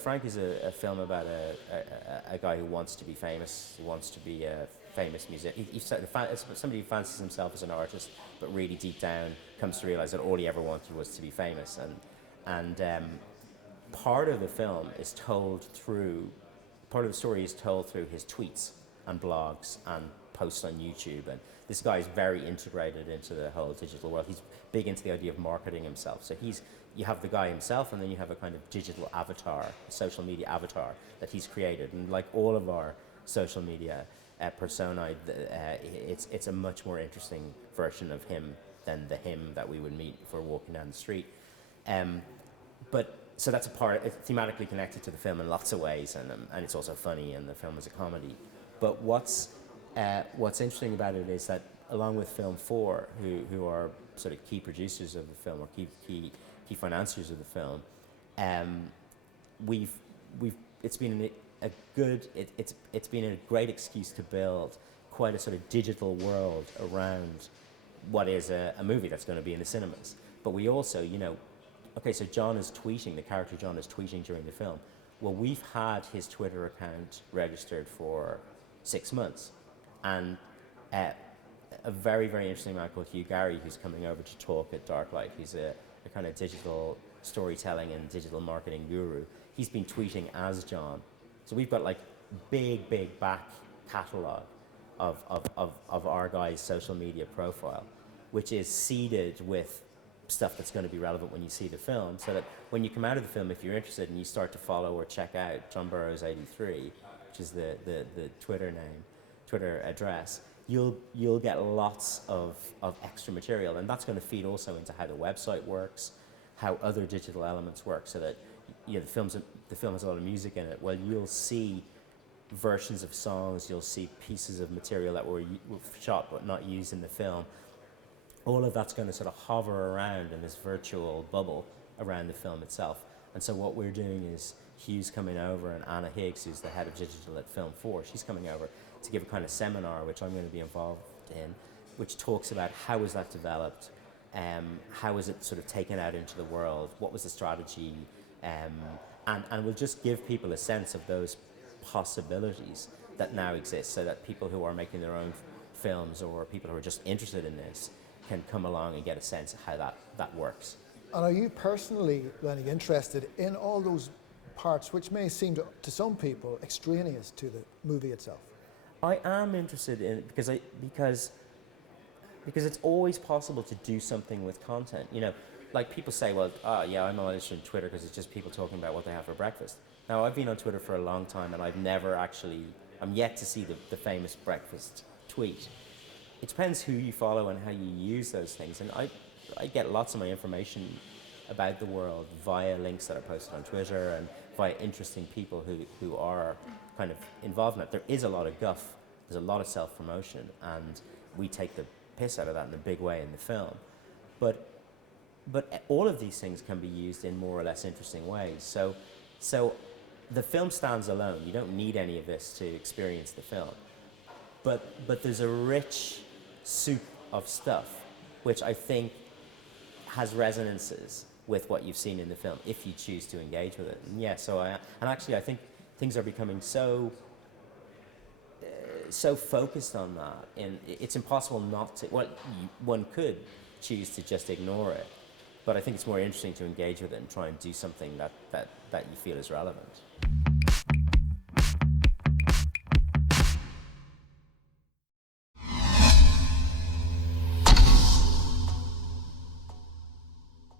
Frank is a film about a guy who wants to be famous, who wants to be a famous musician. He's somebody who fancies himself as an artist, but really deep down comes to realize that all he ever wanted was to be famous. And part of the film is told through, part of the story is told through his tweets and blogs and posts on YouTube. And this guy is very integrated into the whole digital world. He's big into the idea of marketing himself. So you have the guy himself, and then you have a kind of digital avatar, a social media avatar that he's created. And like all of our social media personae, it's a much more interesting version of him than the him that we would meet if we're walking down the street. But so that's a part. It's thematically connected to the film in lots of ways, and it's also funny, and the film is a comedy. But what's interesting about it is that along with Film 4, who are sort of key producers of the film or key financiers of the film, it's been it's been a great excuse to build quite a sort of digital world around what is a movie that's going to be in the cinemas. But we also, okay, so John is tweeting, the character John is tweeting during the film. Well, we've had his Twitter account registered for 6 months. And a very, very interesting man called Hugh Gary, who's coming over to talk at Darklight. He's a kind of digital storytelling and digital marketing guru. He's been tweeting as John. So we've got like big back catalogue of our guy's social media profile, which is seeded with stuff that's going to be relevant when you see the film, so that when you come out of the film, if you're interested and you start to follow or check out John Burroughs 83, which is the Twitter address, you'll get lots of extra material, and that's going to feed also into how the website works, how other digital elements work, so that the film has a lot of music in it. Well, you'll see versions of songs, you'll see pieces of material that were shot but not used in the film. All of that's going to sort of hover around in this virtual bubble around the film itself. And so what we're doing is Hugh's coming over, and Anna Higgs, who's the head of digital at Film 4, she's coming over to give a kind of seminar, which I'm going to be involved in, which talks about how was that developed, how was it sort of taken out into the world, what was the strategy, and we'll just give people a sense of those possibilities that now exist, so that people who are making their own films or people who are just interested in this can come along and get a sense of how that works. And are you personally, Lenny, interested in all those parts which may seem to some people extraneous to the movie itself? I am interested in it because it's always possible to do something with content. Like people say, well, yeah, I'm not interested in Twitter because it's just people talking about what they have for breakfast. Now, I've been on Twitter for a long time, and I'm yet to see the famous breakfast tweet. It depends who you follow and how you use those things. And I get lots of my information about the world via links that are posted on Twitter and via interesting people who are kind of involved in it. There is a lot of guff, there's a lot of self-promotion, and we take the piss out of that in a big way in the film. But all of these things can be used in more or less interesting ways. So the film stands alone. You don't need any of this to experience the film. But there's a rich soup of stuff which I think has resonances with what you've seen in the film if you choose to engage with it. And yeah, actually I think things are becoming so focused on that, and it's impossible not to. Well, one could choose to just ignore it, but I think it's more interesting to engage with it and try and do something that you feel is relevant.